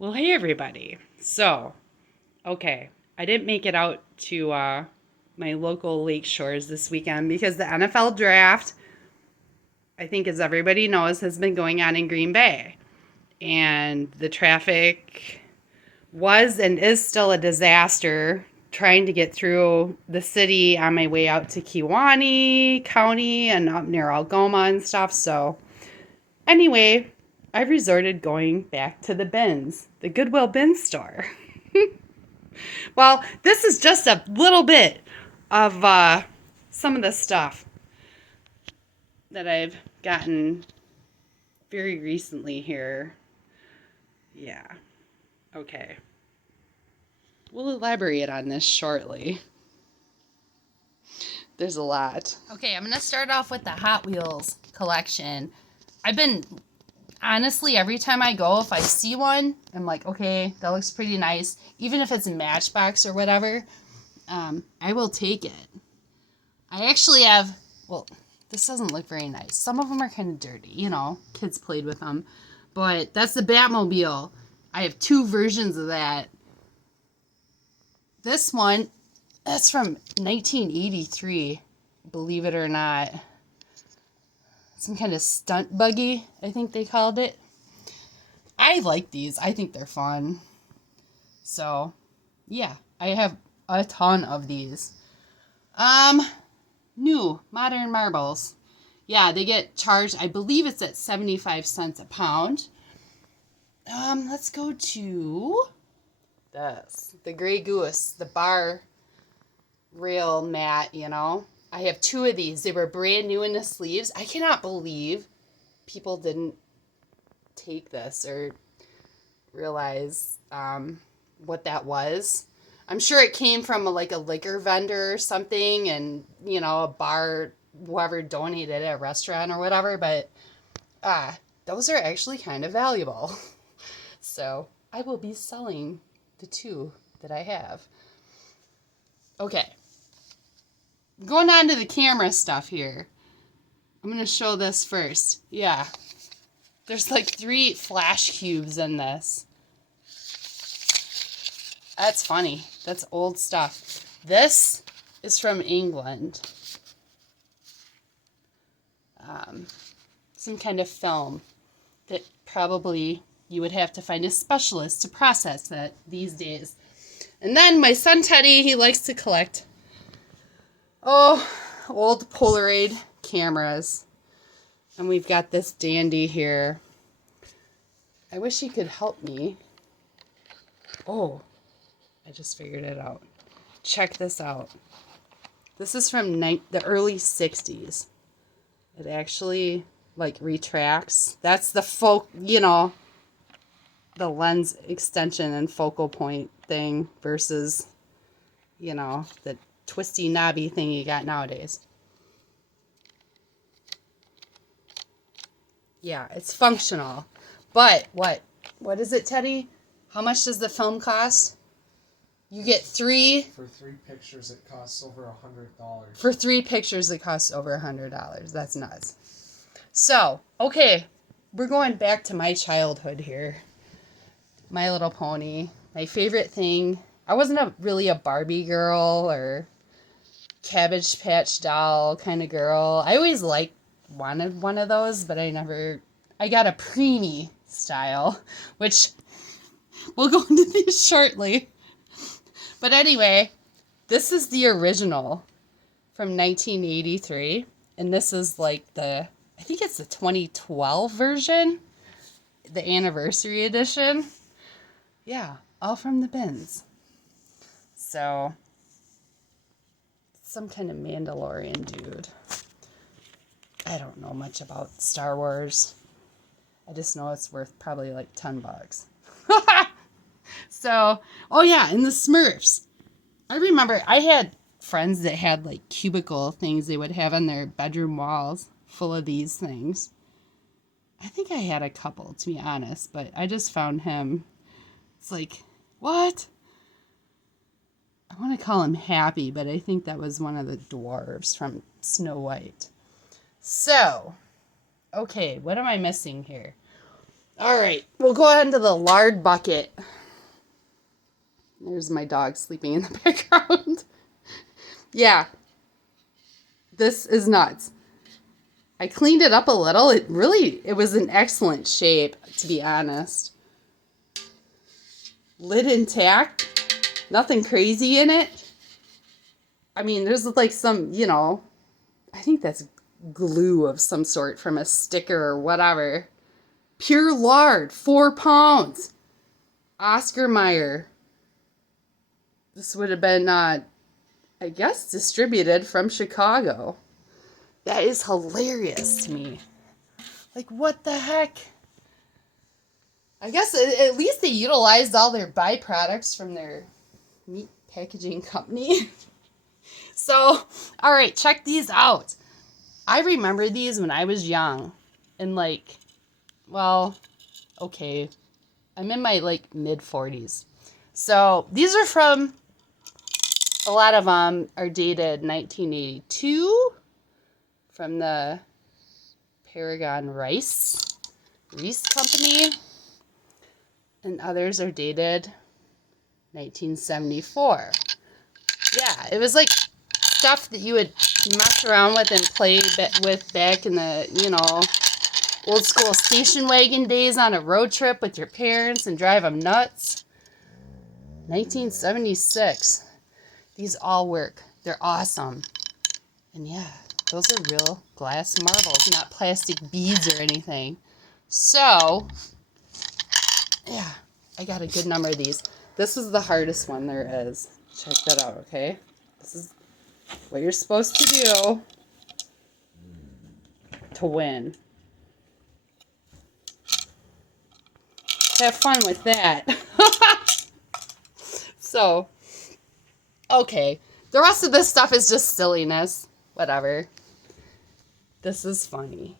Well, hey everybody. So, okay, I didn't make it out to my local lake shores this weekend because the NFL draft, I think as everybody knows, has been going on in Green Bay. And the traffic was and is still a disaster trying to get through the city on my way out to Kewaunee County and up near Algoma and stuff. So, anyway, I've resorted going back to the bins, the Goodwill bin store. Well, this is just a little bit of some of the stuff that I've gotten very recently here. Yeah. Okay. We'll elaborate on this shortly. There's a lot. Okay, I'm going to start off with the Hot Wheels collection. I've been, honestly, every time I go, if I see one, I'm like, okay, that looks pretty nice. Even if it's a Matchbox or whatever, I will take it. I actually have, well, this doesn't look very nice. Some of them are kind of dirty, you know, kids played with them. But that's the Batmobile. I have two versions of that. This one, that's from 1983, believe it or not. Some kind of stunt buggy, I think they called it. I like these. I think they're fun. So, yeah, I have a ton of these. New modern marbles. Yeah, they get charged, I believe it's at 75 cents a pound. Let's go to this. The Grey Goose, the bar rail mat, you know. I have two of these. They were brand new in the sleeves. I cannot believe people didn't take this or realize what that was. I'm sure it came from a liquor vendor or something, and you know, a bar, whoever donated it, a restaurant or whatever, but those are actually kind of valuable. So I will be selling the two that I have. Okay, going on to the camera stuff here. I'm going to show this first. Yeah, there's like 3 flash cubes in this. That's funny. That's old stuff. This is from England. Some kind of film that probably you would have to find a specialist to process that these days. And then my son Teddy, he likes to collect, old Polaroid cameras. And we've got this dandy here. I wish he could help me. Oh, I just figured it out. Check this out. This is from the early 60s. It actually, retracts. That's the the lens extension and focal point thing versus, the twisty, knobby thing you got nowadays. Yeah, it's functional. But what is it, Teddy? How much does the film cost? You get 3. For 3 pictures, it costs over $100. For 3 pictures, it costs over $100. That's nuts. So, okay, we're going back to my childhood here. My Little Pony. My favorite thing. I wasn't really a Barbie girl or Cabbage Patch doll kind of girl. I always wanted one of those, but I got a preemie style, which we'll go into these shortly. But anyway, this is the original from 1983, and this is I think it's the 2012 version, the anniversary edition. Yeah, all from the bins. So, some kind of Mandalorian dude. I don't know much about Star Wars. I just know it's worth probably $10. So, oh yeah, and the Smurfs. I remember I had friends that had cubicle things they would have on their bedroom walls full of these things. I think I had a couple, to be honest, but I just found him. It's what? I want to call him Happy, but I think that was one of the dwarves from Snow White. So, okay, what am I missing here? All right, we'll go on to the lard bucket. There's my dog sleeping in the background. Yeah, this is nuts. I cleaned it up a little. It was in excellent shape, to be honest. Lid intact. Nothing crazy in it. I mean, there's like some, I think that's glue of some sort from a sticker or whatever. Pure lard, 4 pounds. Oscar Mayer. This would have been, I guess, distributed from Chicago. That is hilarious to me. Like, what the heck? I guess at least they utilized all their byproducts from their meat packaging company. So, all right, check these out. I remember these when I was young. And okay. I'm in my mid-40s. So, these are from, a lot of them are dated 1982. From the Paragon Reese Company. And others are dated 1974. Yeah, it was like stuff that you would mess around with and play with back in the, old school station wagon days on a road trip with your parents and drive them nuts. 1976. These all work. They're awesome. And yeah. Those are real glass marbles, not plastic beads or anything. So, yeah, I got a good number of these. This is the hardest one there is. Check that out, okay? This is what you're supposed to do to win. Have fun with that. So, okay. The rest of this stuff is just silliness. Whatever. This is funny.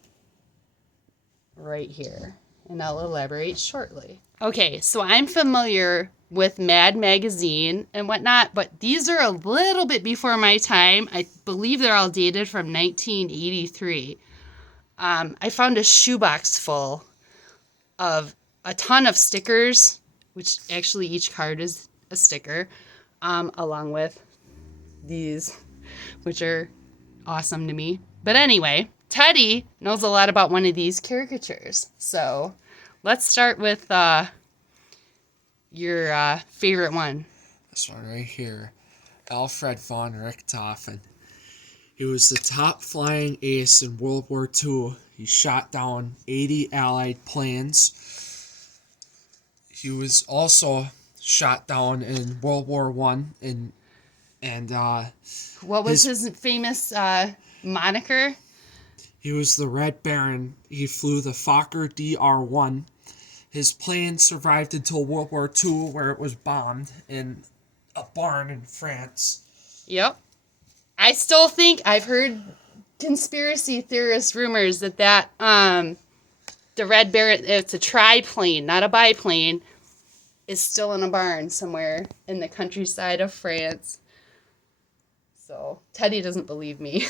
Right here. And I'll elaborate shortly. Okay, so I'm familiar with Mad Magazine and whatnot, but these are a little bit before my time. I believe they're all dated from 1983. I found a shoebox full of a ton of stickers, which actually each card is a sticker, along with these, which are awesome to me. But anyway, Teddy knows a lot about one of these caricatures. So let's start with your favorite one. This one right here. Alfred von Richthofen. He was the top flying ace in World War II. He shot down 80 Allied planes. He was also shot down in World War I. What was his famous moniker? He was the Red Baron. He flew the Fokker DR-1. His plane survived until World War II, where it was bombed in a barn in France. Yep. I still think I've heard conspiracy theorist rumors that the Red Baron, it's a triplane, not a biplane, is still in a barn somewhere in the countryside of France. So Teddy doesn't believe me.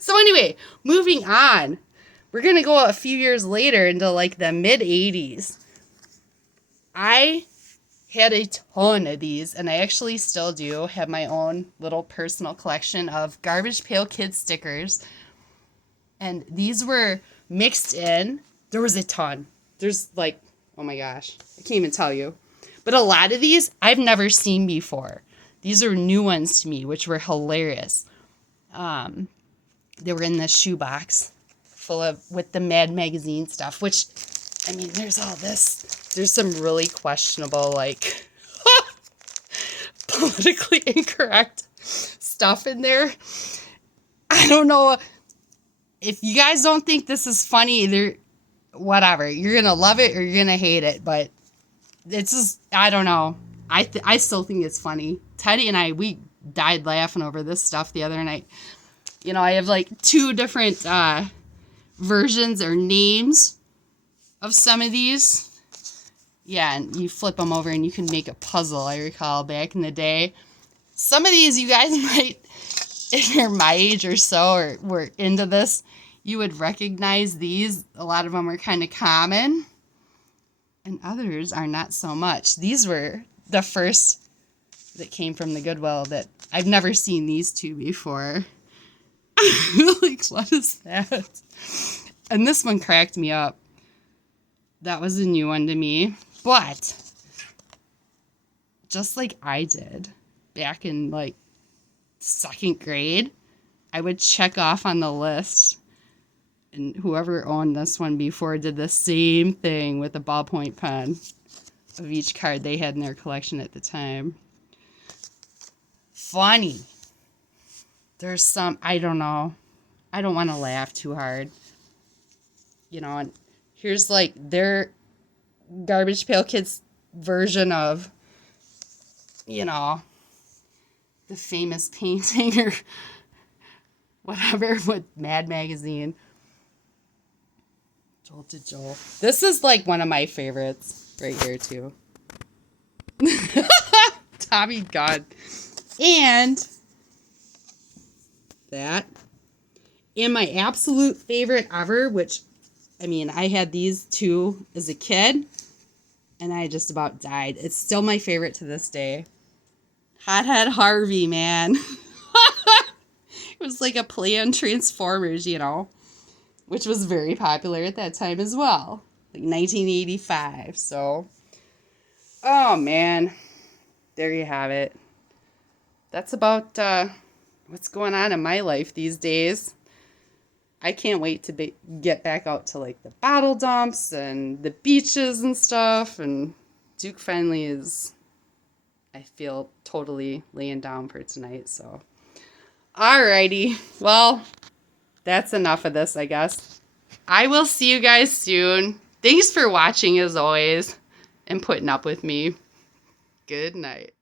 So anyway, moving on. We're going to go a few years later into the mid-80s. I had a ton of these, and I actually still do have my own little personal collection of Garbage Pail Kids stickers. And these were mixed in. There was a ton. There's oh my gosh, I can't even tell you. But a lot of these I've never seen before. These are new ones to me, which were hilarious. They were in this shoebox with the Mad Magazine stuff, which, I mean, there's all this. There's some really questionable, politically incorrect stuff in there. I don't know if you guys don't think this is funny either. Whatever, you're gonna love it or you're gonna hate it, but it's just, I don't know. I still think it's funny. Teddy and I, we died laughing over this stuff the other night. I have 2 different versions or names of some of these. Yeah, and you flip them over and you can make a puzzle, I recall, back in the day. Some of these you guys might, if you're my age or so or were into this, you would recognize these. A lot of them are kind of common, and others are not so much. These were the first that came from the Goodwill that I've never seen these two before. Like, what is that? And this one cracked me up. That was a new one to me. But just like I did back in like 2nd grade, I would check off on the list. And whoever owned this one before did the same thing with a ballpoint pen of each card they had in their collection at the time. Funny. There's some, I don't know. I don't want to laugh too hard. You know, and here's like their Garbage Pail Kids version of, you know, the famous painting or whatever with Mad Magazine. Jolted Joel. This is like one of my favorites right here too. Tommy Gunn. And that. And my absolute favorite ever, which, I mean, I had these two as a kid, and I just about died. It's still my favorite to this day. Hothead Harvey, man. It was like a play on Transformers, you know, which was very popular at that time as well. Like 1985, so. Oh, man. There you have it. That's about what's going on in my life these days. I can't wait to get back out to like the bottle dumps and the beaches and stuff. And Duke finally is, I feel, totally laying down for tonight. So, alrighty. Well, that's enough of this, I guess. I will see you guys soon. Thanks for watching as always and putting up with me. Good night.